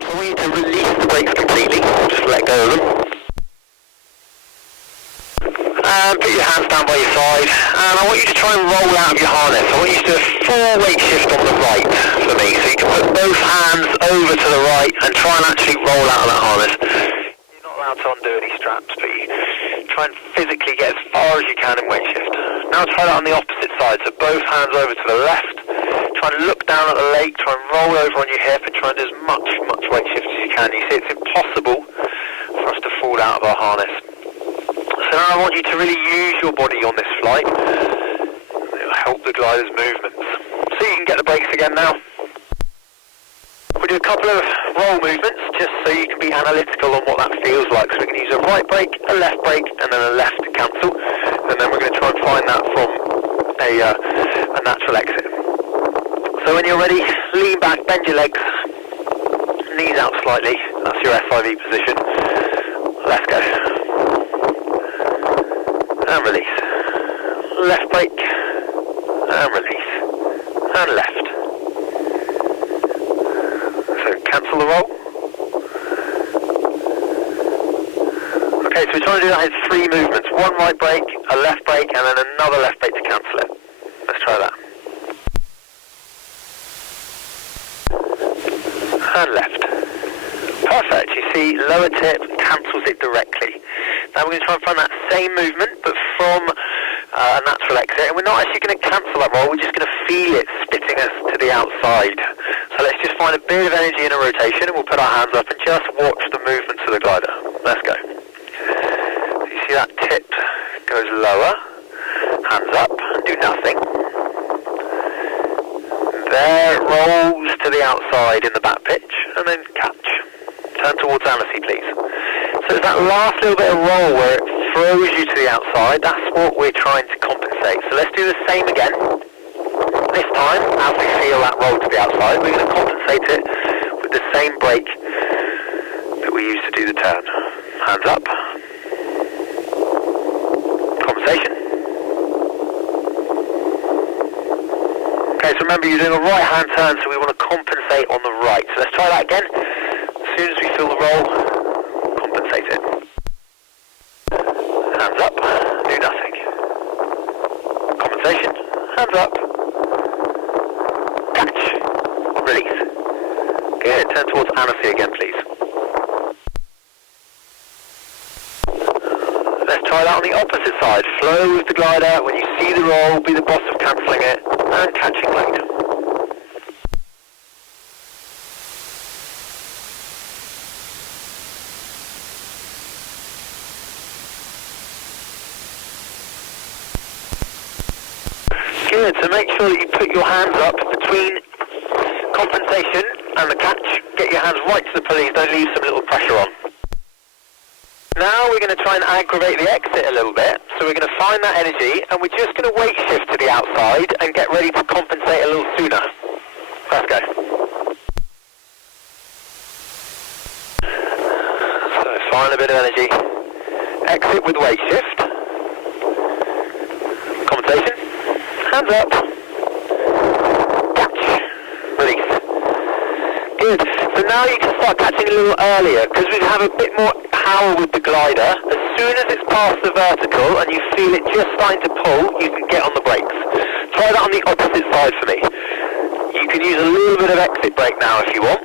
So I want you to release the brakes completely, just let go of them. And put your hands down by your side, and I want you to try and roll out of your harness. I want you to do a full weight shift on the right for me, so you can put both hands over to the right and try and actually roll out of that harness. You're not allowed to undo any straps, but you try and physically get as far as you can in weight shift. Now try that on the opposite side, so both hands over to the left. Try and look down at the leg, try and roll over on your hip and try and do as much weight shift as you can. You see, it's impossible for us to fall out of our harness. So now I want you to really use your body on this flight. It'll help the glider's movements. So you can get the brakes again now. We'll do a couple of roll movements just so you can be analytical on what that feels like. So we can use a right brake, a left brake, and then a left cancel. And then we're going to try and find that from a natural exit. So when you're ready, lean back, bend your legs, knees out slightly. That's your SIV position. Let's go. And release. Left brake, and release. And left. So cancel the roll. Okay, so we're trying to do that in 3 movements. One right brake, a left brake, and then another left brake to cancel it. Let's try that. And left. Perfect. You see, lower tip cancels it directly. Now we're going to try and find that same movement, but from a natural exit. And we're not actually going to cancel that roll, we're just going to feel it spitting us to the outside. So let's just find a bit of energy in a rotation, and we'll put our hands up and just watch the movements of the glider. Let's go. So you see that tip goes lower, hands up, and do nothing. There it rolls to the outside in the back pitch, and then catch. Turn towards Annecy, please. So it's that last little bit of roll where it throws you to the outside. That's what we're trying to compensate. So let's do the same again. This time, as we feel that roll to the outside, we're going to compensate it with the same brake that we used to do the turn. Hands up. Compensation. Okay, so remember you're doing a right hand turn, so we want to compensate on the right. So let's try that again. As soon as we feel the roll, compensate it. Hands up, do nothing. Compensation, hands up. Catch, release. Good, turn towards Annecy again, please. Let's try that on the opposite side. Flow with the glider. When you see the roll, be the boss of cancelling it and catching later. Good, so make sure that you put your hands up between compensation and the catch. Get your hands right to the pulleys, don't leave some little pressure on. Now we're going to try and aggravate the exit a little bit. So we're going to find that energy and we're just going to weight shift to the outside and get ready to compensate a little sooner. Let's go. So find a bit of energy. Exit with weight shift. Compensation. Hands up. Catch. Release. Good. So now you can start catching a little earlier because we have a bit more power with the glider. As soon as it's past the vertical and you feel it just starting to pull, you can get on the brakes. Try that on the opposite side for me. You can use a little bit of exit brake now if you want.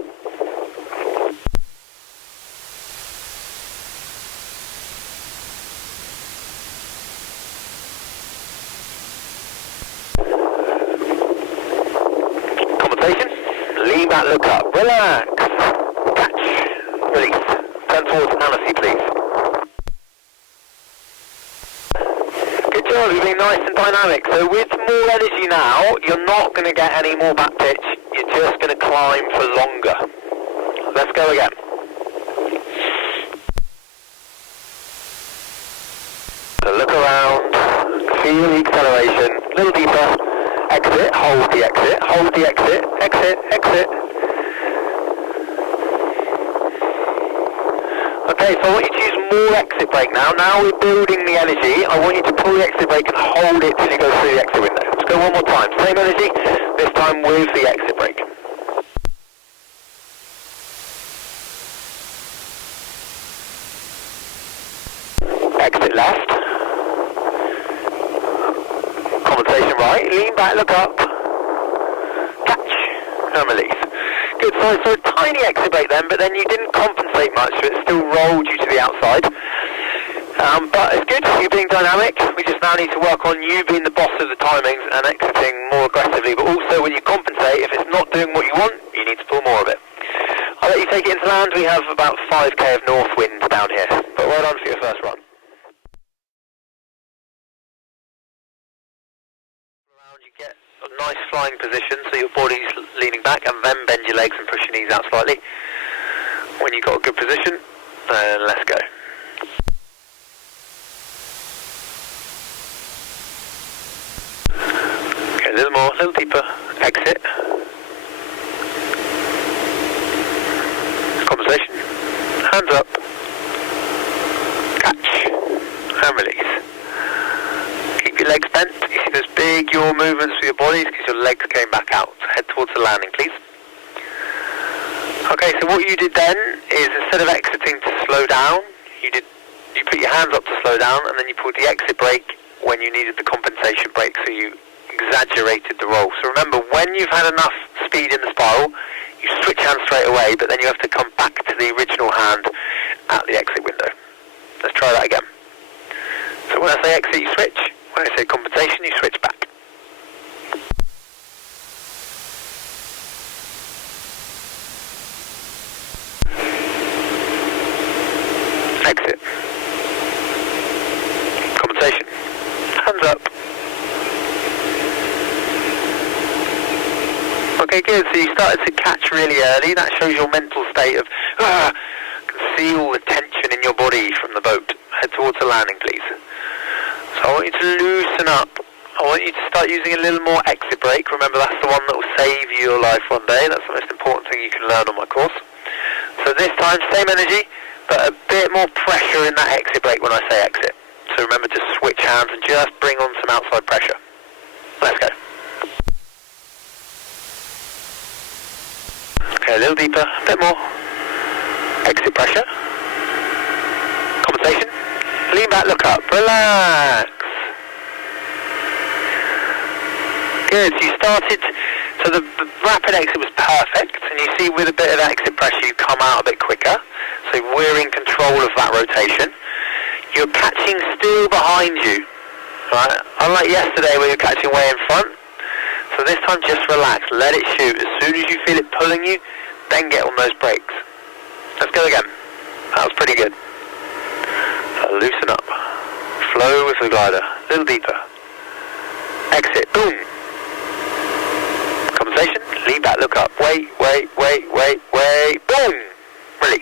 Compensation. Lean back, look up. Relax. Catch. Release. Turn towards Annecy, please. Good job, you're being nice and dynamic. So with more energy now, you're not going to get any more back pitch. You're just going to climb for longer. Let's go again. So look around, feel the acceleration, a little deeper. Exit, hold the exit, hold the exit, exit, exit. Okay, so I want you to use more exit brake now. Now we're building the energy. I want you to pull the exit brake and hold it till you go through the exit window. Let's go one more time. Same energy, this time with the exit brake. lean back, look up, catch, and release. Good, so a tiny exit brake then, but then you didn't compensate much, so it still rolled you to the outside. But it's good, you're being dynamic. We just now need to work on you being the boss of the timings and exiting more aggressively, but also when you compensate, if it's not doing what you want, you need to pull more of it. I'll let you take it into land. We have about 5k of north wind down here, but well done for your first run. You get a nice flying position, so your body's leaning back, and then bend your legs and push your knees out slightly. When you've got a good position, then let's go. Okay, a little more, a little deeper. Exit. Conversation. Hands up. Catch. And release. Keep your legs bent. You see those big yaw movements with your bodies because your legs came back out. So head towards the landing, please. Okay, so what you did then is instead of exiting to slow down, you put your hands up to slow down, and then you pulled the exit brake when you needed the compensation brake, so you exaggerated the roll. So remember, when you've had enough speed in the spiral, you switch hands straight away, but then you have to come back to the original hand at the exit window. Let's try that again. So when I say exit, you switch. When I say compensation, you switch back. Exit. Compensation. Hands up. Okay, good. So you started to catch really early. That shows your mental state of, I can see all the tension in your body from the boat. Head towards the landing, please. So I want you to loosen up. I want you to start using a little more exit brake. Remember, that's the one that will save you your life one day. That's the most important thing you can learn on my course. So this time, same energy, but a bit more pressure in that exit brake when I say exit. So remember to switch hands and just bring on some outside pressure. Let's go. Okay, a little deeper, a bit more. Exit pressure. Compensation. Lean back, look up, relax. Good, so you started, so the rapid exit was perfect, and you see with a bit of exit pressure you come out a bit quicker, so we're in control of that rotation. You're catching still behind you, right? Unlike yesterday where you're catching way in front, so this time just relax, let it shoot. As soon as you feel it pulling you, then get on those brakes. Let's go again. That was pretty good. So loosen up. Flow with the glider. A little deeper. Exit. Boom. Compensation. Lean back. Look up. Wait. Boom. Release.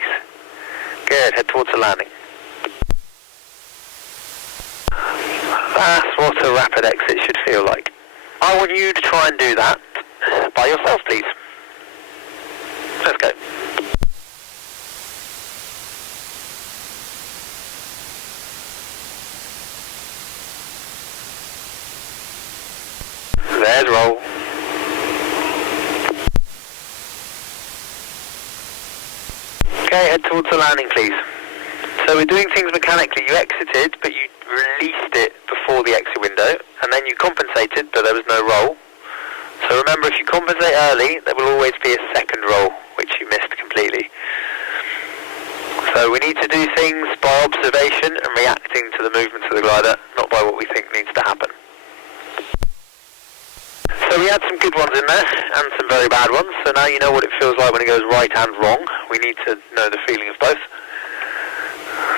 Good. Head towards the landing. That's what a rapid exit should feel like. I want you to try and do that by yourself, please. Let's go. There's roll. Okay, head towards the landing, please. So we're doing things mechanically. You exited, but you released it before the exit window, and then you compensated, but there was no roll. So remember, if you compensate early, there will always be a second roll, which you missed completely. So we need to do things by observation and reacting to the movements of the glider, not by what we think needs to happen. So we had some good ones in there, and some very bad ones, so now you know what it feels like when it goes right and wrong. We need to know the feeling of both.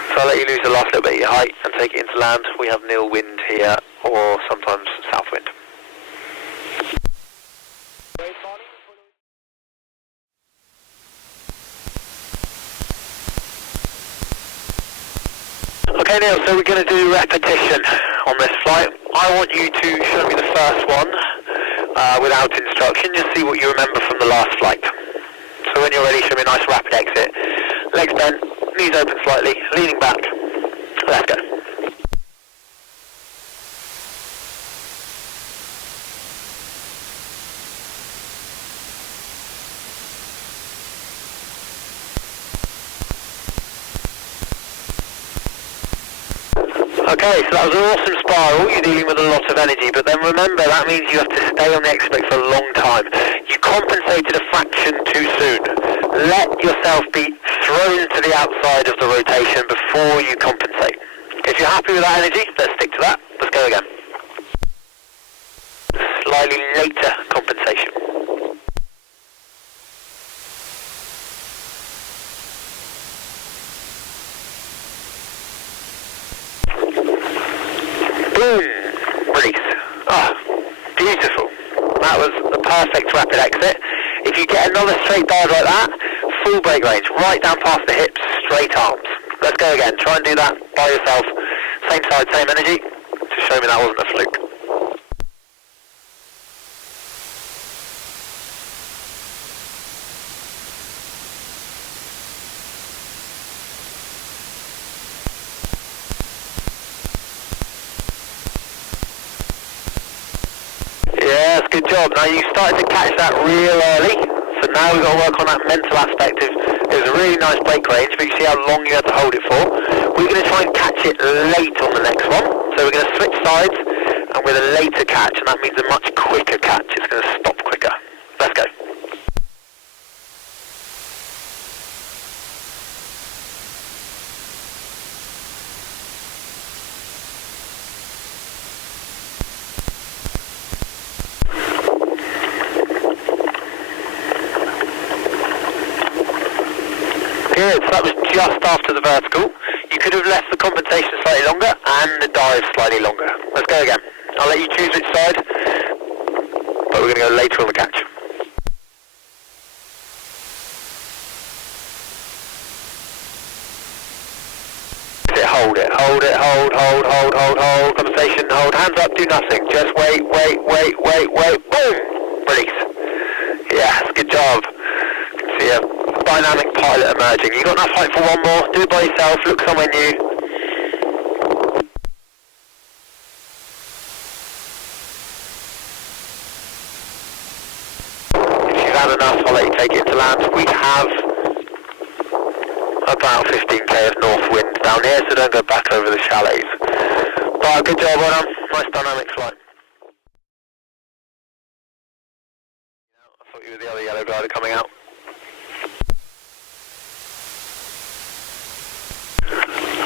So I'll let you lose the last little bit of your height and take it into land. We have nil wind here, or sometimes south wind. Okay, Neil, so we're going to do repetition on this flight. I want you to show me the first one without instruction, just see what you remember from the last flight. So when you're ready, show me a nice rapid exit. Legs bent, knees open slightly, leaning back. Let's go. Okay, so that was an awesome spiral. You're dealing with a lot of energy, but then remember that means you have to stay on the exit brake for a long time. You compensated a fraction too soon. Let yourself be thrown to the outside of the rotation before you compensate. If you're happy with that energy, let's stick to that. Let's go again. Slightly later compensation. Boom! Release. Ah, beautiful. That was the perfect rapid exit. If you get another straight dive like that, full brake range, right down past the hips, straight arms. Let's go again. Try and do that by yourself. Same side, same energy. To show me that wasn't a fluke. Yes, good job. Now you started to catch that real early, so now we've got to work on that mental aspect of it was a really nice brake range, but you see how long you had to hold it for. We're going to try and catch it late on the next one, so we're going to switch sides and with a later catch, and that means a much quicker catch. It's going to stop quicker. Let's go. Good, so that was just after the vertical. You could have left the compensation slightly longer and the dive slightly longer. Let's go again. I'll let you choose which side, but we're going to go later on the catch. Hold it, hold it, hold, compensation, hold, hands up, do nothing, just wait, boom, release. Yes, good job. See a dynamic pilot emerging. You got enough height for one more, do it by yourself, look somewhere new. If you've had enough, I'll let you take it into land. We have about 15k of north wind down here, so don't go back over the chalets. But good job, well done. Nice dynamic flight. I thought you were the other yellow glider coming out.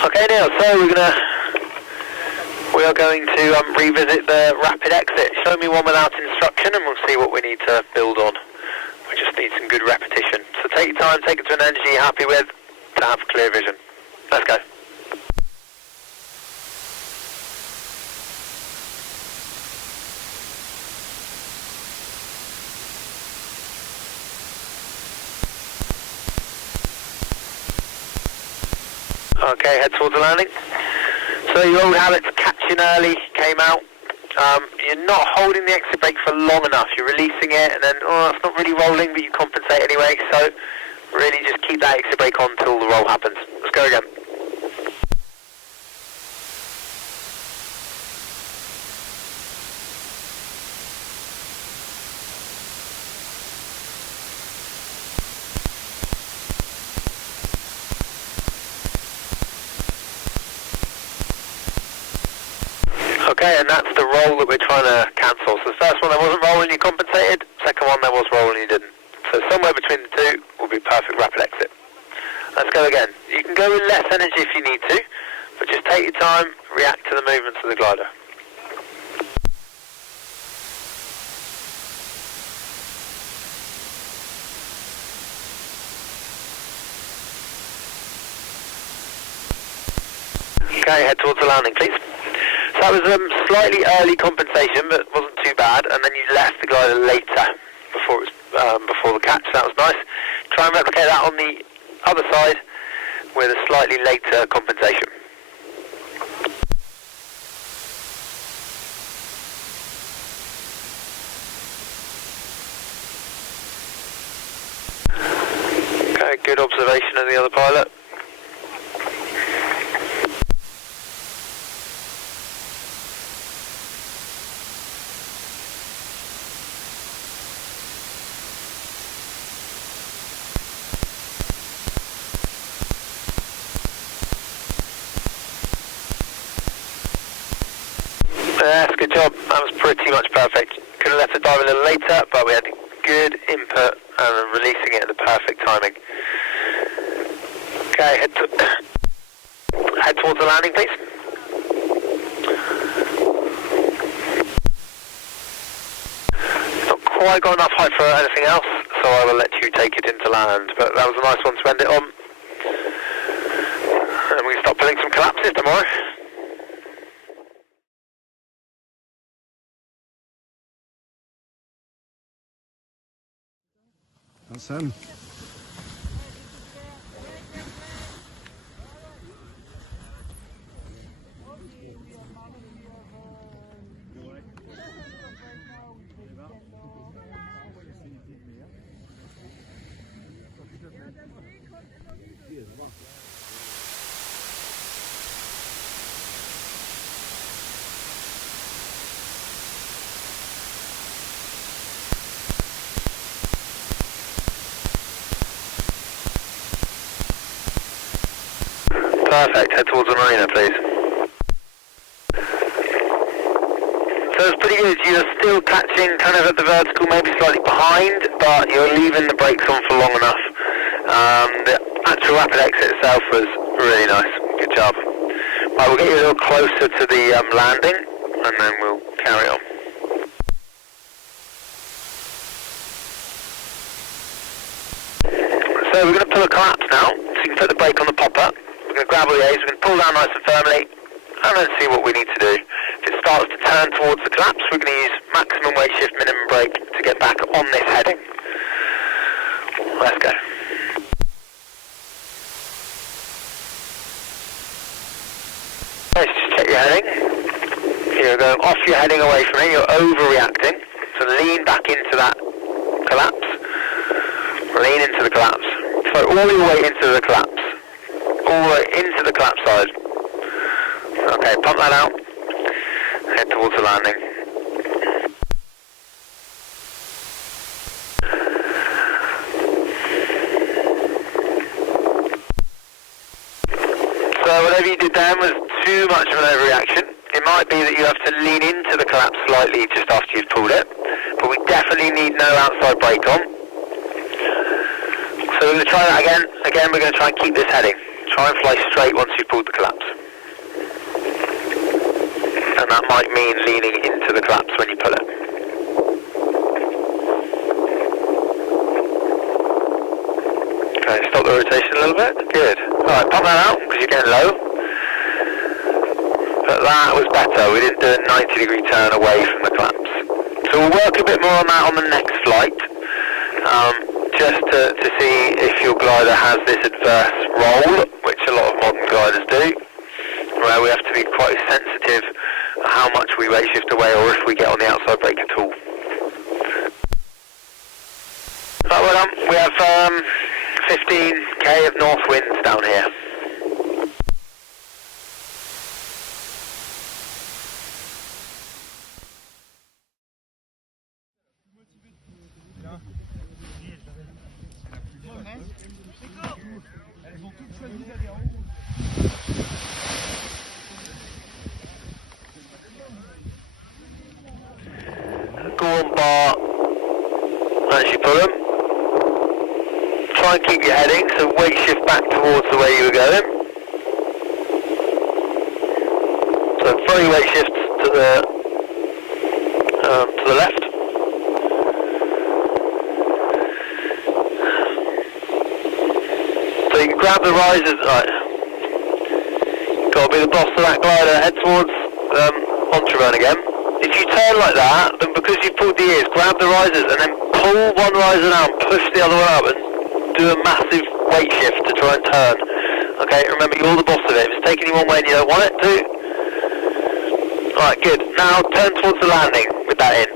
Okay, Neil, so we are going to revisit the rapid exit. Show me one without instruction and we'll see what we need to build on. We just need some good repetition. So take your time, take it to an energy you're happy with to have clear vision. Let's go. Okay, head towards the landing. So your old habits, catching early, came out. You're not holding the exit brake for long enough. You're releasing it and then, oh, it's not really rolling, but you compensate anyway. So really just keep that exit brake on until the roll happens. Let's go again. Okay, and that's the roll that we're trying to cancel. So the first one there wasn't rolling, you compensated. Second one there was rolling, you didn't. So somewhere between the two will be perfect rapid exit. Let's go again. You can go with less energy if you need to, but just take your time, react to the movements of the glider. Okay, head towards the landing, please. So that was slightly early compensation, but wasn't too bad, and then you left the glider later before it was, before the catch. That was nice. Try and replicate that on the other side with a slightly later compensation. Okay, good observation of the other pilot. Yes, good job. That was pretty much perfect. Could have let it dive a little later, but we had good input and releasing it at the perfect timing. Okay, head towards the landing, please. Not quite got enough height for anything else, so I will let you take it into land. But that was a nice one to end it on. And we can start pulling some collapses tomorrow. That's him. Perfect, head towards the marina, please. So it's pretty good, you're still catching kind of at the vertical, maybe slightly behind, but you're leaving the brakes on for long enough. The actual rapid exit itself was really nice, good job. Right, we'll get you a little closer to the landing, and then we'll carry on. So we're going to pull a collapse now, so you can put the brake on the popper. We're going to grab all the A's, we're going to pull down nice and firmly, and then see what we need to do. If it starts to turn towards the collapse, we're going to use maximum weight shift, minimum brake to get back on this heading. Let's go. Let's just check your heading. You're going off your heading away from it, you're overreacting, so lean back into that collapse. Lean into the collapse. So all your weight into the collapse. All the way into the collapse side. Okay, pump that out. Head towards the landing. So whatever you did then was too much of an overreaction. It might be that you have to lean into the collapse slightly just after you've pulled it, but we definitely need no outside brake on. So we're going to try that again. Again, we're going to try and keep this heading. Try and fly straight once you've pulled the collapse. And that might mean leaning into the collapse when you pull it. Okay, stop the rotation a little bit. Good. Alright, pump that out because you're getting low. But that was better. We didn't do a 90-degree turn away from the collapse. So we'll work a bit more on that on the next flight. Just to see if your glider has this adverse roll, which a lot of modern gliders do, where we have to be quite sensitive how much we weight shift away or if we get on the outside brake at all. Right, well done. We have 15k of north winds down here. Go on bar, as you pull them. Try and keep your heading, so weight shift back towards the way you were going. So fully weight shift to the left. So you can grab the risers, right. Got to be the boss of that glider, head towards Entreburn again. If you turn like that, then because you've pulled the ears, grab the risers and then pull one riser down, push the other one up and do a massive weight shift to try and turn. Okay, remember you're the boss of it. If it's taking you one way and you don't want it to. Alright, good. Now turn towards the landing with that in.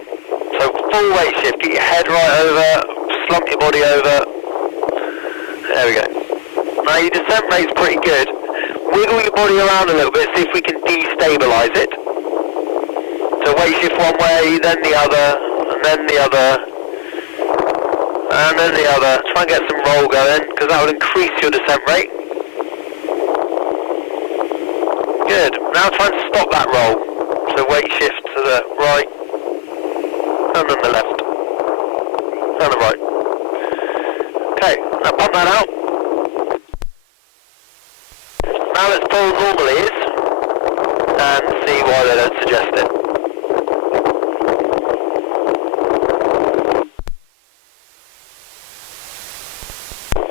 So full weight shift, get your head right over, slump your body over. There we go. Now your descent rate's pretty good. Wiggle your body around a little bit, see if we can destabilise it. So weight shift one way, then the other, and then the other, and then the other. Try and get some roll going, because that will increase your descent rate. Good. Now try and stop that roll. So weight shift to the right, and then the left, and the right. Okay, now pump that out. Now let's pull normal ears and see why they don't suggest it.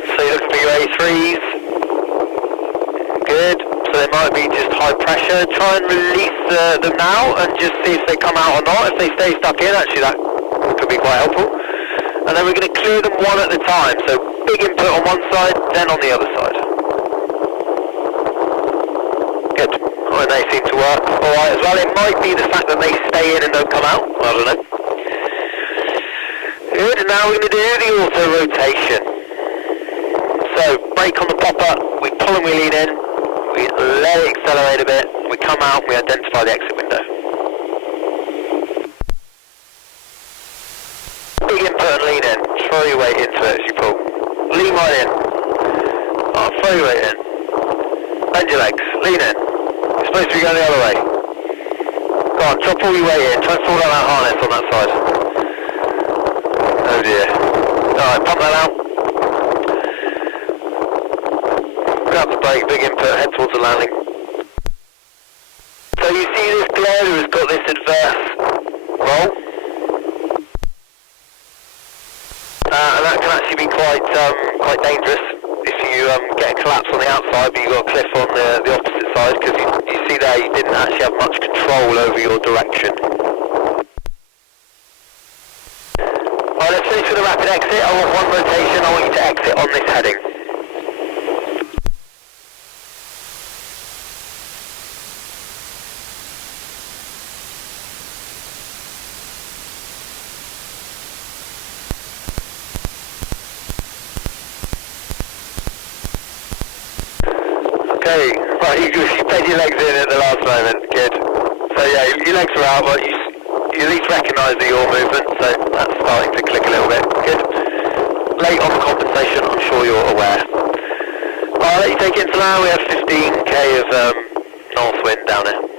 So you're looking for your A3s. Good. So they might be just high pressure. Try and release them now and just see if they come out or not. If they stay stuck in, actually that could be quite helpful. And then we're going to clear them one at a time. So big input on one side, then on the other side. Good. Oh, and they seem to work alright as well. It might be the fact that they stay in and don't come out. I don't know. Good. And now we're going to do the auto rotation. So brake on the popper, we pull and we lean in, we let it accelerate a bit, we come out, we identify the exit window. Big input and lean in, throw your weight into it as you pull. Lean right in. Oh, throw your weight in. Bend your legs, lean in. You're supposed to be going the other way. Go on, drop all your weight in, try and fall out that harness on that side. Oh dear. Alright, pump that out. Grab the brake, big input, head towards the landing. So you see this glider has got this adverse roll. And that can actually be quite dangerous if you get a collapse on the outside, but you've got a cliff on the opposite side, because you see there you didn't actually have much control over your direction. Alright, let's finish with a rapid exit. I want one rotation, I want you to exit on this heading. Okay, right, you bend your legs in at the last moment, good. So yeah, your legs are out, but you at least recognise that your movement, so that's starting to click a little bit, good. Late on the compensation, I'm sure you're aware. I'll let you take it into now, we have 15k of north wind down here.